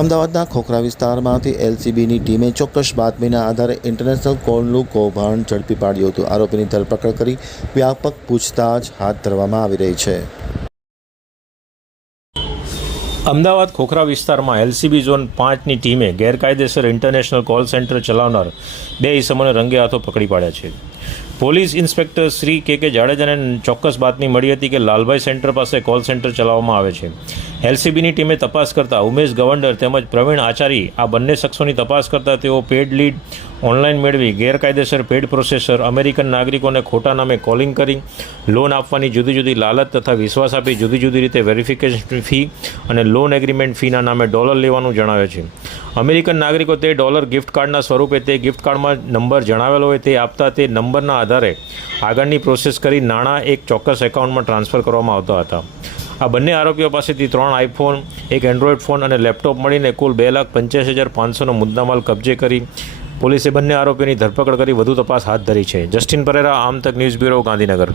અમદાવાદના ખોખરા વિસ્તારમાંથી એલસીબીની ટીમે ચોક્કસ બાતમીના આધારે ઇન્ટરનેશનલ કોલનું કૌભાંડ ઝડપી પાડ્યું હતું. આરોપીની ધરપકડ કરી વ્યાપક પૂછતાછ હાથ ધરવામાં આવી રહી છે. અમદાવાદ ખોખરા વિસ્તારમાં એલસીબી ઝોન 5ની ટીમે ગેરકાયદેસર ઇન્ટરનેશનલ કોલ સેન્ટર ચલાવનાર 2 ઇસમોને રંગે હાથો પકડી પાડ્યા છે. પોલીસ ઇન્સ્પેક્ટર શ્રી કે જાડેજાને ચોક્કસ બાતમી મળી હતી કે લાલભાઈ સેન્ટર પાસે કોલ સેન્ટર ચલાવવામાં આવે છે. એલસીબીની ટીમે તપાસ કરતા ઉમેશ ગવંડર તેમજ પ્રવીણ આચારી આ બંને શખ્સોની તપાસ કરતા તેઓ પેડ લીડ ઓનલાઈન મેળવી ગેરકાયદેસર પેડ પ્રોસેસર અમેરિકન નાગરિકોને ખોટા નામે કોલિંગ કરી લોન આપવાની જુદી જુદી લાલચ તથા વિશ્વાસ આપી જુદી જુદી રીતે વેરિફિકેશન ફી અને લોન એગ્રીમેન્ટ ફીના નામે ડોલર લેવાનું જણાવે છે. અમેરિકન નાગરિકો તે ડોલર ગિફ્ટ કાર્ડના સ્વરૂપે તે ગિફ્ટ કાર્ડમાં નંબર જણાવેલો હોય તે આપતા તે નંબરના આધારે આગળની પ્રોસેસ કરી નાણાં એક ચોક્કસ એકાઉન્ટમાં ટ્રાન્સફર કરવામાં આવતા હતા. આ બંને આરોપીઓ પાસેથી 3 આઈફોન, 1 એન્ડ્રોઈડ ફોન અને લેપટોપ મળીને કુલ 2,85,500નો મુદ્દામાલ કબજે કરી પોલીસે બંને આરોપીઓની ધરપકડ કરી વધુ તપાસ હાથ ધરી છે. જસ્ટિન પરેરા, આમ તક ન્યૂઝ બ્યુરો, ગાંધીનગર.